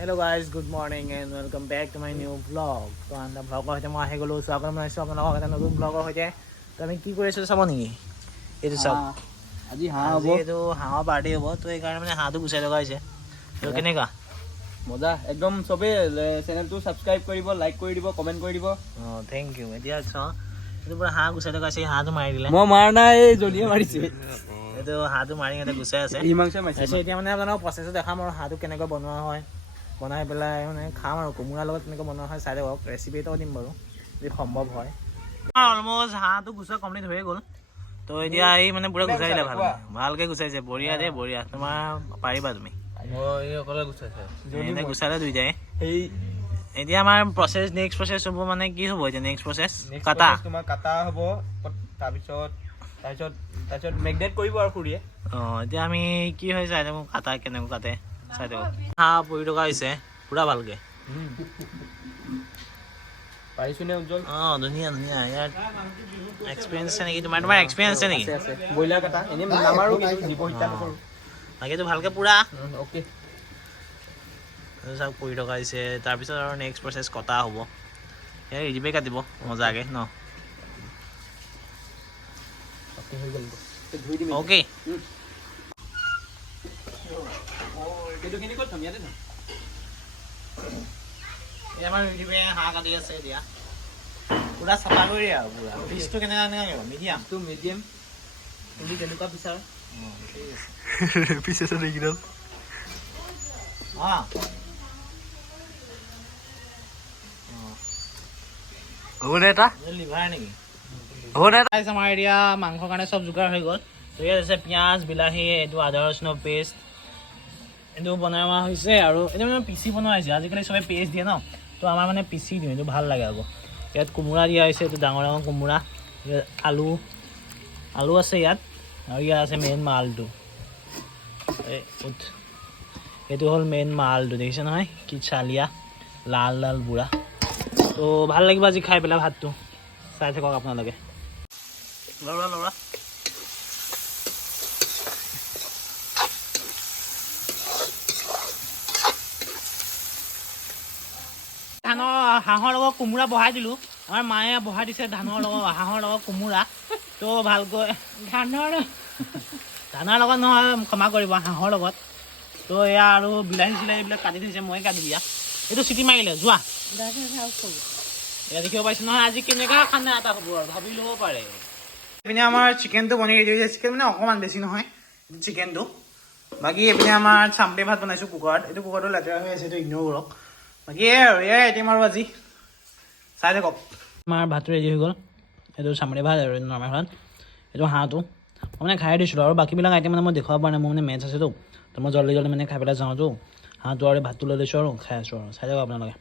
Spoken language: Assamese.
Hello guys, good morning and welcome back to my new vlog. So and the vlog hoite মই আহি গলো স্বাগতম জনাইছো আপোনালোকক এটা নতুন vlogৰ হৈতে তো আমি কি কৰি আছো চাব নেকি এইটো চাওক আজি হাঁহ হ'ব এইটো হাঁহৰ পাৰ্টি হ'ব তো এই কাৰণে মানে হাঁহটো গুচাই লগা হৈছে তো কেনেকা মজা একদম সবে চেনেলটো সাবস্ক্ৰাইব কৰিব লাইক কৰি দিব কমেন্ট কৰি দিব থ্যাংক ইউ এতিয়া চাও এইটো পুৰা হাঁহ গুচাই লগা আছে হাঁহটো মাৰি দিলে মই মাৰ নাই এই জলিয়ে মাৰিছে এইটো হাঁহটো মাৰি এটা গুচাই আছে হিমাংশে মাৰিছে এতিয়া মানে আপোনালোকক প্ৰচেছটো দেখাম আৰু হাঁহটো কেনেকৈ বনোৱা হয় বনাই পেলাই মানে খাম আৰু কোমোৰাৰ লগত কেনেকৈ বনোৱা হয় চাই দিয়ক ৰেচিপি এটাও দিম বাৰু যদি সম্ভৱ হয় অলমোষ্ট হাঁহটো গুচোৱা কমপ্লিট হৈ গ'ল তো এতিয়া এই মানে পুৰা গুচাই দিলে ভালকৈ গুচাইছে বঢ়িয়া দেই বঢ়িয়া তোমাৰ পাৰিবা তুমি গুচালে দুইটাই এতিয়া আমাৰ প্ৰচেছ নেক্সট প্ৰচেছ হ'ব মানে কি হ'ব এতিয়া নেক্সট প্ৰচেছ কাটা তোমাৰ কাটা হ'ব তাৰপিছত মেগনেট কৰিব আৰু খুৰীয়ে এতিয়া আমি কি হয় চাই থাকোঁ কাটা কেনেকৈ কাটে চাই থাকোঁ হাঁহ পৰি থকা হৈছে পুৰা ভালকৈ পাৰিছোনে উজ্জ্বল ধুনীয়া ধুনীয়া ইয়াত এক্সপিৰিয়েঞ্চ আছে নেকি তোমাৰ এক্সপিৰিয়েঞ্চ আছে নেকি ব্ৰইলাৰ কাটা এনেই নামাৰো জীৱ হত্যা নকৰোঁ বাকীটো ভালকৈ পুৰা অ'কে চব পৰি থকা হৈছে তাৰপিছত আৰু নেক্সট প্ৰচেছ কটা হ'ব সেই ৰিজিপে কাটিব মজাকৈ ন অ'কে আমাৰ ৰিজিপে হাঁহ কাটি আছে এতিয়া পুৰা চাফা কৰি আৰু পুৰা পিচটো কেনেকুৱা কেনেকুৱা মিডিয়ামটো মিডিয়াম তুমি কেনেকুৱা বিচাৰ পিচ আছে নেকি লিভাৰ নেকি আমাৰ এতিয়া মাংসৰ কাৰণে চব যোগাৰ হৈ গ'ল তো ইয়াত আছে পিঁয়াজ বিলাহী এইটো আদা ৰচুনৰ পেষ্ট এইটো বনোৱা হৈছে আৰু এইটো মানে পিচি বনোৱা হৈছে আজিকালি চবে পেষ্ট দিয়ে ন তো আমাৰ মানে পিচি দিওঁ এইটো ভাল লাগে আকৌ ইয়াত কোমোৰা দিয়া হৈছে এইটো ডাঙৰ ডাঙৰ কোমোৰা ইয়াত আলু আছে ইয়াত আৰু ইয়াত আছে মেইন মালটো এইটো হ'ল মেইন মালটো দেখিছে নহয় কি চালিয়া লাল লাল বুঢ়া তো ভাল লাগিব আজি খাই পেলাই ভাতটো চাই থাকক আপোনালোকে লৰা লৰা হাঁহৰ লগত কোমোৰা বহাই দিলোঁ আমাৰ মায়ে বহাই দিছে হাঁহৰ লগত কোমোৰা তো ভালকৈ ধানৰ লগত নহয় ক্ষমা কৰিব হাঁহৰ লগত তো এয়া আৰু বিলাহী চিলাহী এইবিলাক কাটি থৈছে মই কাটি দিয়া এইটো চিটি মাৰিলে যোৱা এয়া দেখিব পাইছোঁ নহয় আজি কেনেকুৱা খানা এটা হ'ব আৰু ভাবি ল'ব পাৰে এইপিনে আমাৰ চিকেনটো বনাই ৰেডি হৈছে চিকেন মানে অকণমান বেছি নহয় চিকেনটো বাকী এইপিনে আমাৰ চাম্পে ভাত বনাইছোঁ কুকাৰত এইটো কুকাৰটো লেতেৰা হৈ আছে এইটো ইগন'ৰ কৰক বাকী এয়াই আইটেম আৰু আজি চাই থাকক আমাৰ ভাতটো ৰেডি হৈ গ'ল এইটো চাম্পে ভাত আৰু নৰ্মেল ভাত এইটো হাঁহটো মই মানে খাই দিছিলোঁ আৰু বাকীবিলাক আইটেম মানে মই দেখুৱাব পৰা নাই মোৰ মানে মেটচ আছেতো তো মই জল্দি মানে খাই পেলাই যাওঁতো হাঁহটো আৰু ভাতটো লৈ লৈছোঁ আৰু খাই আছোঁ আৰু চাই থাকক আপোনালোকে